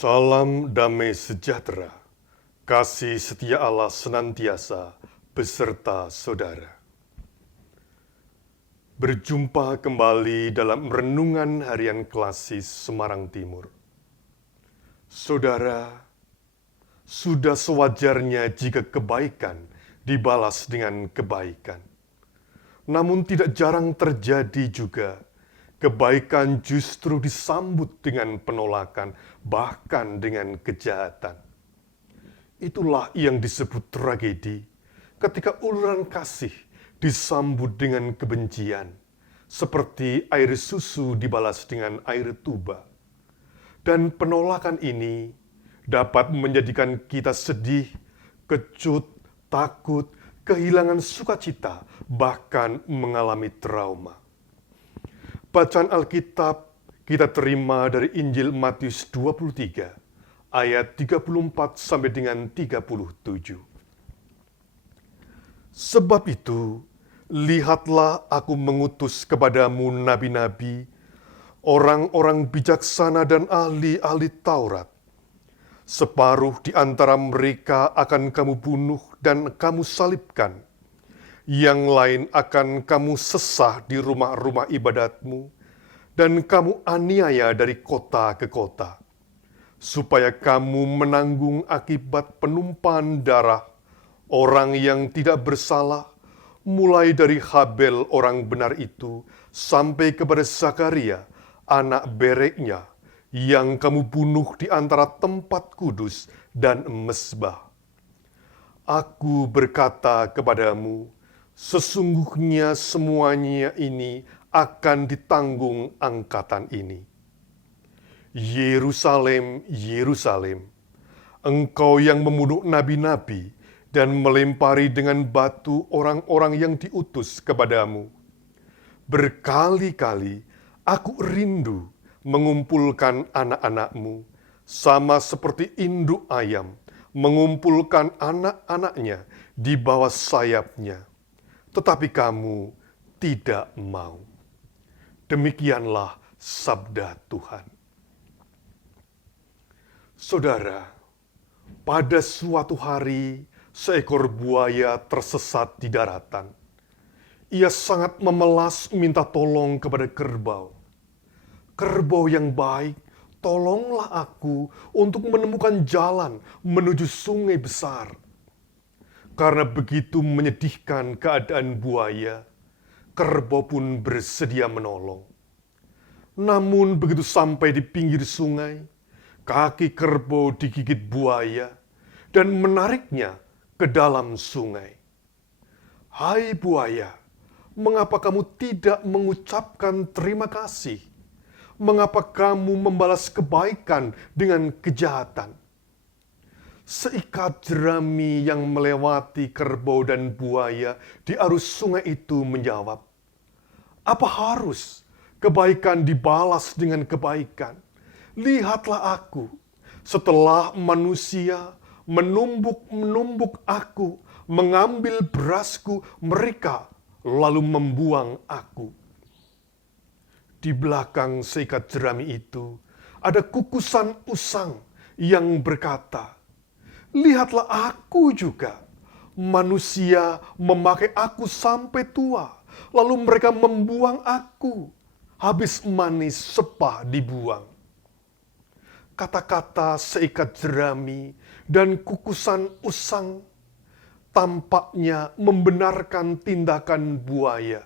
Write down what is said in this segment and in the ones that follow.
Salam damai sejahtera, kasih setia Allah senantiasa beserta saudara. Berjumpa kembali dalam renungan harian klasis Semarang Timur. Saudara, sudah sewajarnya jika kebaikan dibalas dengan kebaikan. Namun tidak jarang terjadi juga kebaikan justru disambut dengan penolakan, bahkan dengan kejahatan. Itulah yang disebut tragedi, ketika uluran kasih disambut dengan kebencian, seperti air susu dibalas dengan air tuba. Dan penolakan ini dapat menjadikan kita sedih, kecut, takut, kehilangan sukacita, bahkan mengalami trauma. Bacaan Alkitab kita terima dari Injil Matius 23 ayat 34 sampai dengan 37. Sebab itu, lihatlah aku mengutus kepadamu nabi-nabi, orang-orang bijaksana dan ahli-ahli Taurat. Separuh di antara mereka akan kamu bunuh dan kamu salibkan. Yang lain akan kamu sesah di rumah-rumah ibadatmu, dan kamu aniaya dari kota ke kota, supaya kamu menanggung akibat penumpahan darah orang yang tidak bersalah, mulai dari Habel orang benar itu, sampai kepada Zakaria, anak Bereknya, yang kamu bunuh di antara tempat kudus dan mezbah. Aku berkata kepadamu, sesungguhnya semuanya ini akan ditanggung angkatan ini. Yerusalem, Yerusalem, engkau yang membunuh nabi-nabi dan melempari dengan batu orang-orang yang diutus kepadamu. Berkali-kali aku rindu mengumpulkan anak-anakmu, sama seperti induk ayam mengumpulkan anak-anaknya di bawah sayapnya. Tetapi kamu tidak mau. Demikianlah sabda Tuhan. Saudara, pada suatu hari seekor buaya tersesat di daratan. Ia sangat memelas minta tolong kepada kerbau. Kerbau yang baik, tolonglah aku untuk menemukan jalan menuju sungai besar. Karena begitu menyedihkan keadaan buaya, kerbau pun bersedia menolong. Namun begitu sampai di pinggir sungai, kaki kerbau digigit buaya dan menariknya ke dalam sungai. Hai buaya, mengapa kamu tidak mengucapkan terima kasih? Mengapa kamu membalas kebaikan dengan kejahatan? Seikat jerami yang melewati kerbau dan buaya di arus sungai itu menjawab, apa harus kebaikan dibalas dengan kebaikan? Lihatlah aku, setelah manusia menumbuk aku, mengambil berasku, mereka lalu membuang aku. Di belakang seikat jerami itu ada kukusan usang yang berkata, lihatlah aku juga, manusia memakai aku sampai tua, lalu mereka membuang aku, habis manis sepah dibuang. Kata-kata seikat jerami dan kukusan usang tampaknya membenarkan tindakan buaya,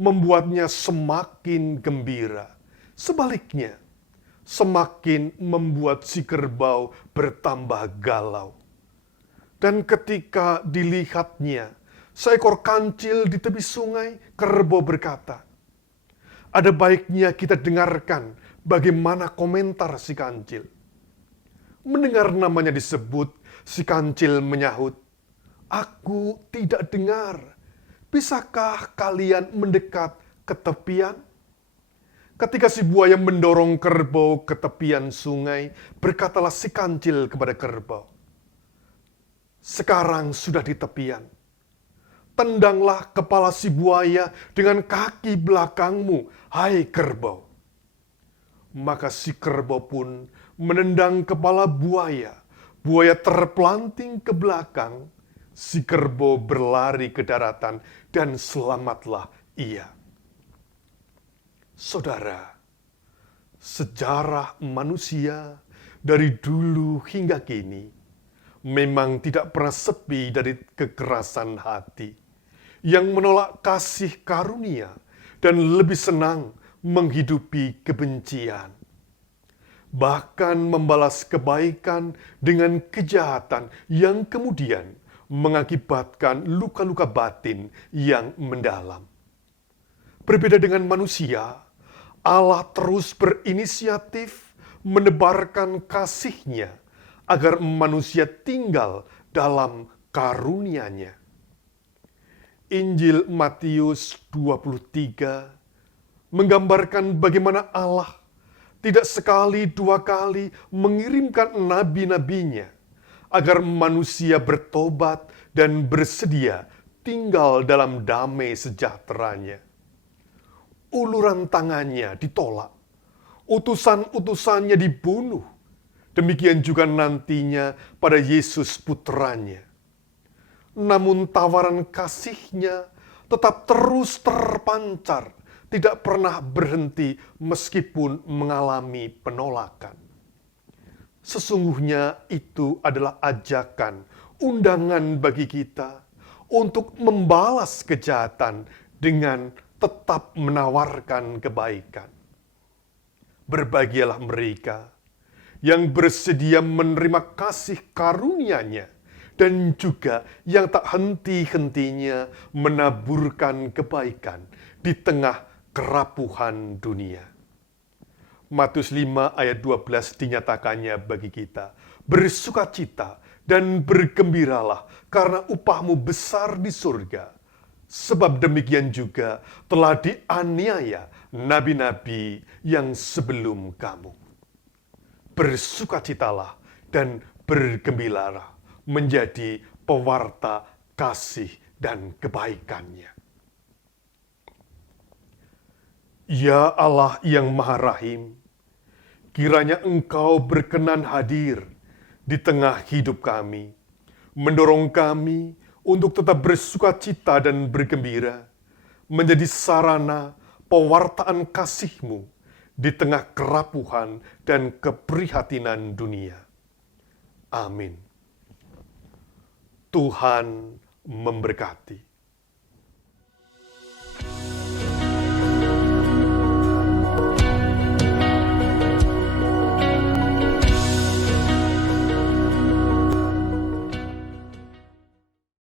membuatnya semakin gembira. Sebaliknya, semakin membuat si kerbau bertambah galau. Dan ketika dilihatnya seekor kancil di tepi sungai, kerbau berkata, ada baiknya kita dengarkan bagaimana komentar si kancil. Mendengar namanya disebut, si kancil menyahut, aku tidak dengar. Bisakah kalian mendekat ke tepian? Ketika si buaya mendorong kerbau ke tepian sungai, berkatalah si kancil kepada kerbau, sekarang sudah di tepian. Tendanglah kepala si buaya dengan kaki belakangmu, hai kerbau. Maka si kerbau pun menendang kepala buaya. Buaya terpelanting ke belakang, si kerbau berlari ke daratan, dan selamatlah ia. Saudara, sejarah manusia dari dulu hingga kini memang tidak pernah sepi dari kekerasan hati yang menolak kasih karunia dan lebih senang menghidupi kebencian. Bahkan membalas kebaikan dengan kejahatan yang kemudian mengakibatkan luka-luka batin yang mendalam. Berbeda dengan manusia, Allah terus berinisiatif menebarkan kasih-Nya agar manusia tinggal dalam karunia-Nya. Injil Matius 23 menggambarkan bagaimana Allah tidak sekali dua kali mengirimkan nabi-nabinya agar manusia bertobat dan bersedia tinggal dalam damai sejahteranya. Uluran tangannya ditolak, utusan-utusannya dibunuh, demikian juga nantinya pada Yesus putranya. Namun tawaran kasih-Nya tetap terus terpancar, tidak pernah berhenti meskipun mengalami penolakan. Sesungguhnya itu adalah ajakan, undangan bagi kita untuk membalas kejahatan dengan tetap menawarkan kebaikan. Berbahagialah mereka yang bersedia menerima kasih karunia-Nya dan juga yang tak henti-hentinya menaburkan kebaikan di tengah kerapuhan dunia. Matius 5 ayat 12 dinyatakannya bagi kita, bersukacita dan bergembiralah karena upahmu besar di surga. Sebab demikian juga telah dianiaya nabi-nabi yang sebelum kamu. Bersukacitalah dan bergembiralah menjadi pewarta kasih dan kebaikan-Nya. Ya Allah yang Maha Rahim, kiranya Engkau berkenan hadir di tengah hidup kami, mendorong kami untuk tetap bersukacita dan bergembira, menjadi sarana pewartaan kasih-Mu di tengah kerapuhan dan keprihatinan dunia. Amin. Tuhan memberkati.